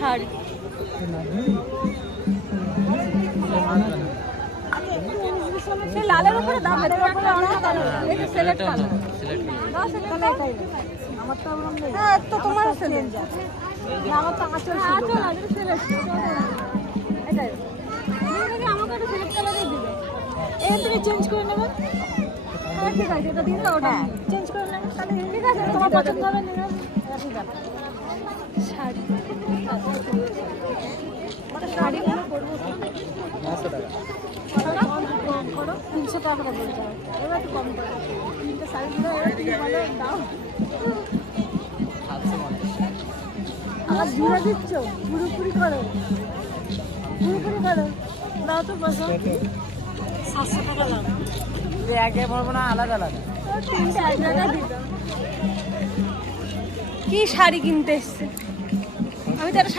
শাড়ি। লালের উপরে দাম সিলেক্ট কালার। হ্যাঁ তো তোমারও সিলেক্ট। আমার তো আঁচল সিলেক্ট। এটাই আমাকে একটা সিলেক্ট কালারই দিবে। এই তুমি চেঞ্জ করে নেবে। হ্যাঁ ঠিক আছে, এটা দিয়ে দাও, ওটা চেঞ্জ করে নেবে। তাহলে ঠিক আছে, তোমার পছন্দ হবে নিয়ে নেবে। ঠিক আছে। শাড়ি শাড়িগুলো করবো 300 টাকা করে বলতে হবে। এবার একটু কম করো। তিনটে শাড়িগুলো এবার তুমি বলো দাও। আমার জুড়ে দিচ্ছ, পুরোপুরি করো, পুরোপুরি করো, দাও তো বসো। 700 টাকা লাভ। একে বলবো না, আলাদা আলাদা। তিনটে এক জায়গায় দিত। কি শাড়ি কিনতে এসছে? আমি তো